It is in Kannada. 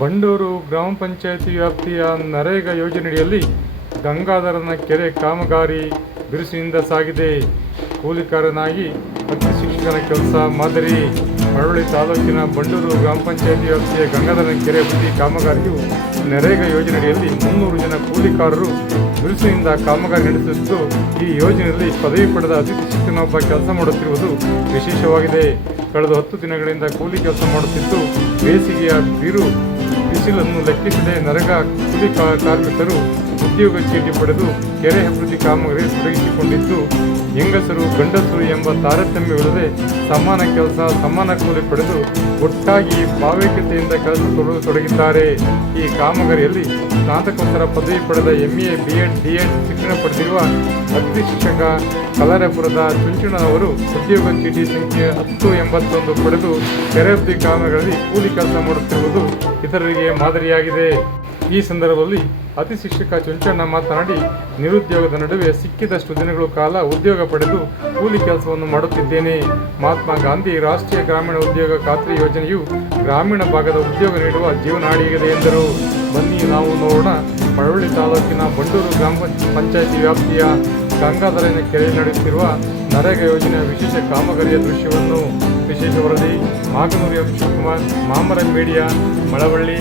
ಬಂಡೂರು ಗ್ರಾಮ ಪಂಚಾಯಿತಿ ವ್ಯಾಪ್ತಿಯ ನರೇಗಾ ಯೋಜನೆಯಡಿಯಲ್ಲಿ ಗಂಗಾಧರನ ಕೆರೆ ಕಾಮಗಾರಿ ಬಿರುಸಿನಿಂದ ಸಾಗಿದೆ. ಕೂಲಿಕಾರನಾಗಿ ಅತಿ ಶಿಕ್ಷಕನ ಕೆಲಸ ಮಾದರಿ. ಮಳವಳ್ಳಿ ತಾಲೂಕಿನ ಬಂಡೂರು ಗ್ರಾಮ ಪಂಚಾಯಿತಿ ವ್ಯಾಪ್ತಿಯ ಗಂಗಾಧರನ ಕೆರೆ ಅಭಿವೃದ್ಧಿ ಕಾಮಗಾರಿಯು ನರೇಗಾ ಯೋಜನೆಯಡಿಯಲ್ಲಿ 300 ಜನ ಕೂಲಿಕಾರರು ಬಿರುಸಿನಿಂದ ಕಾಮಗಾರಿ ನಡೆಸುತ್ತಿದ್ದು, ಈ ಯೋಜನೆಯಲ್ಲಿ ಪದವಿ ಪಡೆದ ಅತಿಥಿ ಶಿಕ್ಷಕನೊಬ್ಬ ಕೆಲಸ ಮಾಡುತ್ತಿರುವುದು ವಿಶೇಷವಾಗಿದೆ. ಕಳೆದ 10 ದಿನಗಳಿಂದ ಕೂಲಿ ಕೆಲಸ ಮಾಡುತ್ತಿದ್ದು, ಬೇಸಿಗೆಯ ಬಿಸಿಲನ್ನು ಲೆಕ್ಕಿಸದೆ ನರೇಗಾ ಕೂಲಿ ಕಾರ್ಮಿಕರು ಉದ್ಯೋಗ ಚೀಟಿ ಪಡೆದು ಕೆರೆ ಅಭಿವೃದ್ಧಿ ಕಾಮಗಾರಿ ತೊಡಗಿಸಿಕೊಂಡಿದ್ದು, ಹೆಂಗಸರು ಗಂಡಸರು ಎಂಬ ತಾರತಮ್ಯವಿಲ್ಲದೆ ಸಮಾನ ಕೆಲಸ ಸಮಾನ ಕೂಲಿ ಪಡೆದು ಒಟ್ಟಾಗಿ ಭಾವೈಕ್ಯತೆಯಿಂದ ಕೆಲಸ ತೊಡಗಿದ್ದಾರೆ. ಈ ಕಾಮಗಾರಿಯಲ್ಲಿ ಸ್ನಾತಕೋತ್ತರ ಪದವಿ ಪಡೆದ MA, BEd, D.Ed ಶಿಕ್ಷಣ ಪಡೆದಿರುವ ಅತಿಥಿ ಶಿಕ್ಷಕ ಕಲಾರಪುರದ ಚುಂಚುಣನವರು ಉದ್ಯೋಗ ಚೀಟಿ ಸಂಖ್ಯೆ 1081 ಪಡೆದು ಕೆರೆ ಅಭಿವೃದ್ಧಿ ಕಾಮಗಾರಿಯಲ್ಲಿ ಕೂಲಿ ಕೆಲಸ ಮಾಡುತ್ತಿರುವುದು ಇತರರಿಗೆ ಮಾದರಿಯಾಗಿದೆ. ಈ ಸಂದರ್ಭದಲ್ಲಿ ಅತಿ ಶಿಕ್ಷಕ ಚುಂಚಣ್ಣ ಮಾತನಾಡಿ, ನಿರುದ್ಯೋಗದ ನಡುವೆ ಸಿಕ್ಕಿದಷ್ಟು ದಿನಗಳ ಕಾಲ ಉದ್ಯೋಗ ಪಡೆದು ಕೂಲಿ ಕೆಲಸವನ್ನು ಮಾಡುತ್ತಿದ್ದೇನೆ. ಮಹಾತ್ಮ ಗಾಂಧಿ ರಾಷ್ಟ್ರೀಯ ಗ್ರಾಮೀಣ ಉದ್ಯೋಗ ಖಾತ್ರಿ ಯೋಜನೆಯು ಗ್ರಾಮೀಣ ಭಾಗದ ಉದ್ಯೋಗ ನೀಡುವ ಜೀವನಾಡಿಯಾಗಿದೆ ಎಂದರು. ಬನ್ನಿ ನಾವು ನೋಡೋಣ ಮಳವಳ್ಳಿ ತಾಲೂಕಿನ ಬಂಡೂರು ಗ್ರಾಮ ಪಂಚಾಯಿತಿ ವ್ಯಾಪ್ತಿಯ ಗಂಗಾಧರನ ಕೆರೆ ನಡೆಯುತ್ತಿರುವ ನರೇಗಾ ಯೋಜನೆಯ ವಿಶೇಷ ಕಾಮಗಾರಿಯ ದೃಶ್ಯವನ್ನು. ವಿಶೇಷ ವರದಿ ಮಾಗನೂರು ಎಂ ಶಿವಕುಮಾರ್, ಮಾಮರ ಮೀಡಿಯಾ, ಮಳವಳ್ಳಿ.